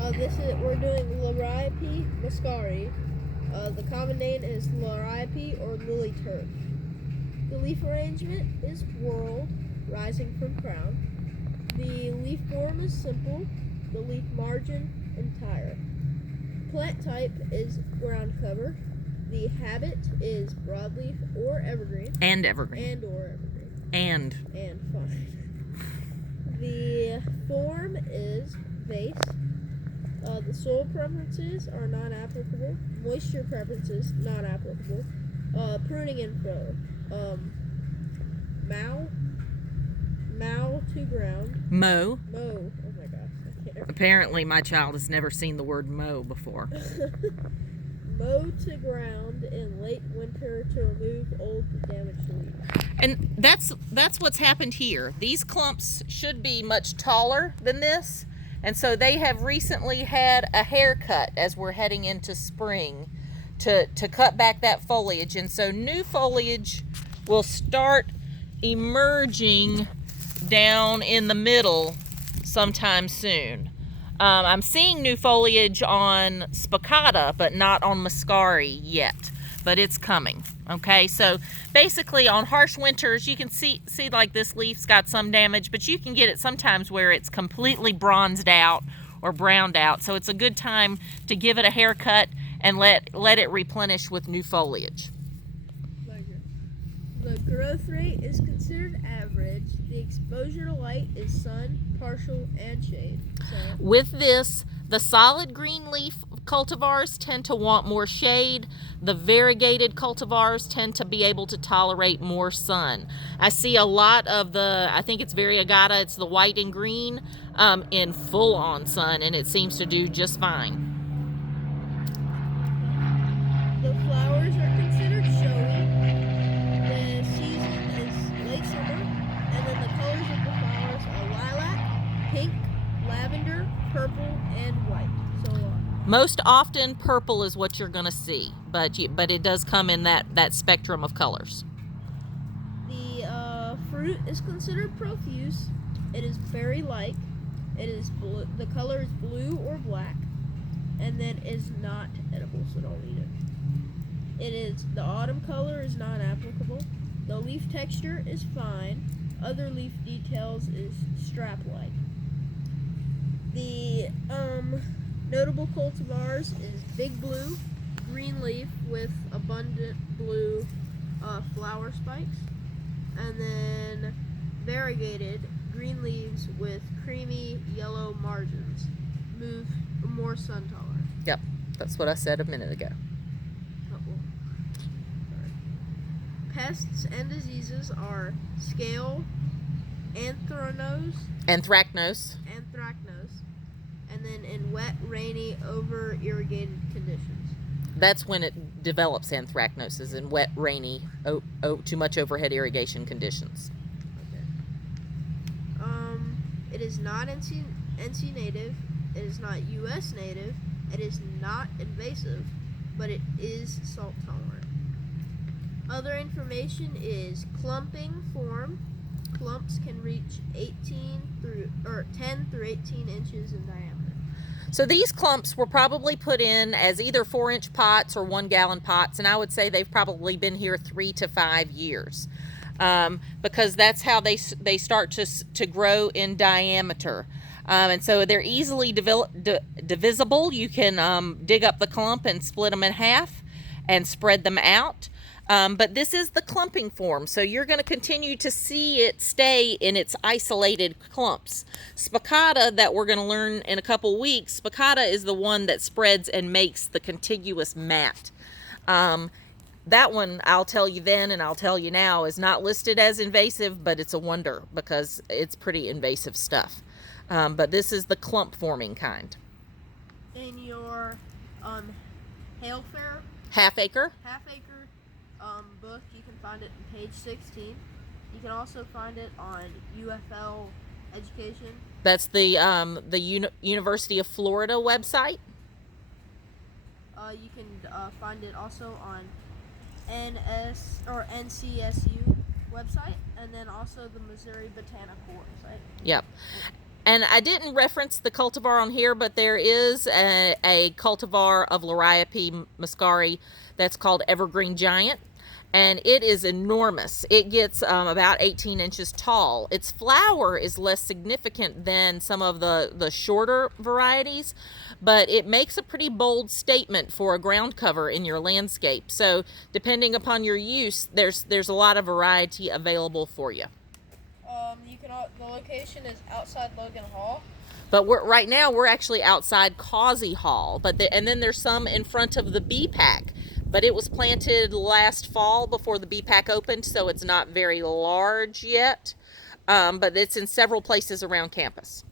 We're doing Liriope muscari. The common name is Liriope or lily turf. The leaf arrangement is whorled, rising from crown. The leaf form is simple. The leaf margin entire. Plant type is ground cover. The habit is broadleaf or evergreen. And evergreen. And or evergreen. And fine. The form is vase. The soil preferences are non-applicable. Moisture preferences, non-applicable. Pruning info. Mow to ground. mow. Oh my gosh, I can't. Apparently my child has never seen the word mow before. Mow to ground in late winter to remove old damaged leaves. And that's what's happened here. These clumps should be much taller than this. And so they have recently had a haircut as we're heading into spring to cut back that foliage. And so new foliage will start emerging down in the middle sometime soon. I'm seeing new foliage on spicata, but not on muscari yet. But it's coming. Okay, so basically on harsh winters, you can see like this leaf's got some damage, but you can get it sometimes where it's completely bronzed out or browned out. So it's a good time to give it a haircut and let it replenish with new foliage. The growth rate is considered average. The exposure to light is sun, partial, and shade. With this, the solid green leaf cultivars tend to want more shade. The variegated cultivars tend to be able to tolerate more sun. I see a lot of I think it's variegata, it's the white and green, in full-on sun, and it seems to do just fine. The flowers are considered showy. The season is late summer, and then the colors of the flowers are lilac, pink, lavender, purple, and white. Most often purple is what you're going to see, but it does come in that spectrum of colors. The fruit is considered profuse. It is berry-like. It is blue. The color is blue or black, and then is not edible, so don't eat it. The autumn color is not applicable. The leaf texture is fine. Other leaf details is strap-like. The notable cultivars is big blue, green leaf with abundant blue flower spikes, and then variegated green leaves with creamy yellow margins. More sun tolerant. Yep, that's what I said a minute ago. Pests and diseases are scale, anthracnose, and then in wet, rainy, over-irrigated conditions. That's when it develops anthracnose, in wet, rainy, too much overhead irrigation conditions. Okay. It is not NC native. It is not U.S. native. It is not invasive, but it is salt tolerant. Other information is clumping form. Clumps can reach 10 through 18 inches in diameter. So these clumps were probably put in as either 4-inch pots or 1-gallon pots, and I would say they've probably been here 3 to 5 years, because that's how they start to grow in diameter. And so they're easily divisible. You can dig up the clump and split them in half and spread them out. But this is the clumping form, so you're going to continue to see it stay in its isolated clumps. Spicata, that we're going to learn in a couple weeks, spicata is the one that spreads and makes the contiguous mat. That one, I'll tell you then and I'll tell you now, is not listed as invasive, but it's a wonder because it's pretty invasive stuff. But this is the clump forming kind. In your Hail Fair half acre book, you can find it on page 16. You can also find it on UFL Education. That's the University of Florida website. You can find it also on NCSU website, and then also the Missouri Botanical website. Yep. And I didn't reference the cultivar on here, but there is a cultivar of Liriope muscari that's called Evergreen Giant, and it is enormous. It gets about 18 inches tall. Its flower is less significant than some of the shorter varieties, but it makes a pretty bold statement for a ground cover in your landscape. So depending upon your use, there's a lot of variety available for you. The location is outside Logan Hall. But right now we're actually outside Causey Hall, and then there's some in front of the BPAC. But it was planted last fall before the BPAC opened, so it's not very large yet. But it's in several places around campus.